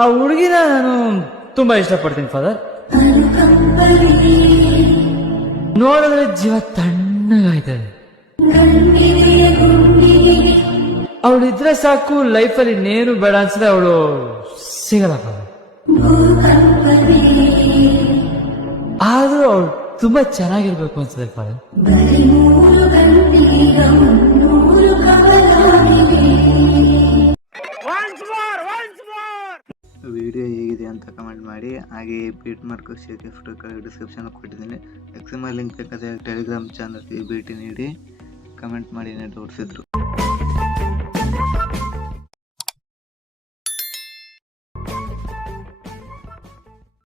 ಆ ಹುಡುಗಿನ ನಾನು ತುಂಬಾ ಇಷ್ಟಪಡ್ತೀನಿ ಫಾದರ್. ನೋಡಿದ್ರೆ ಜೀವ ತಣ್ಣಗಾಯ್ತದೆ. ಅವಳಿದ್ರೆ ಸಾಕು, ಲೈಫಲ್ಲಿ ಇನ್ನೇನು ಬೇಡ ಅನ್ಸಿದ್ರೆ ಅವಳು ಸಿಗಲ್ಲ ಫಾದರ್. ಆದ್ರೂ ಅವಳು ತುಂಬಾ ಚೆನ್ನಾಗಿರ್ಬೇಕು ಅನ್ಸುತ್ತೆ ಫಾದರ್. ವಿಡಿಯೋ ಹೇಗಿದೆ ಅಂತ ಕಮೆಂಟ್ ಮಾಡಿ. ಹಾಗೆ ಬೀಟ್ ಮಾರ್ಕ್ ಗಿಫ್ಟ್ ಡಿಸ್ಕ್ರಿಪ್ಷನ್ ಕೊಟ್ಟಿದ್ದೀನಿ. ಎಕ್ಸ್ಎಂಆರ್ ಲಿಂಕ್ ಬೇಕಾದರೆ ಟೆಲಿಗ್ರಾಮ್ ಚಾನಲ್ಗೆ ಭೇಟಿ ನೀಡಿ. ಕಮೆಂಟ್ ಮಾಡಿ ಡೌಟ್ಸ್ ಇದ್ರು.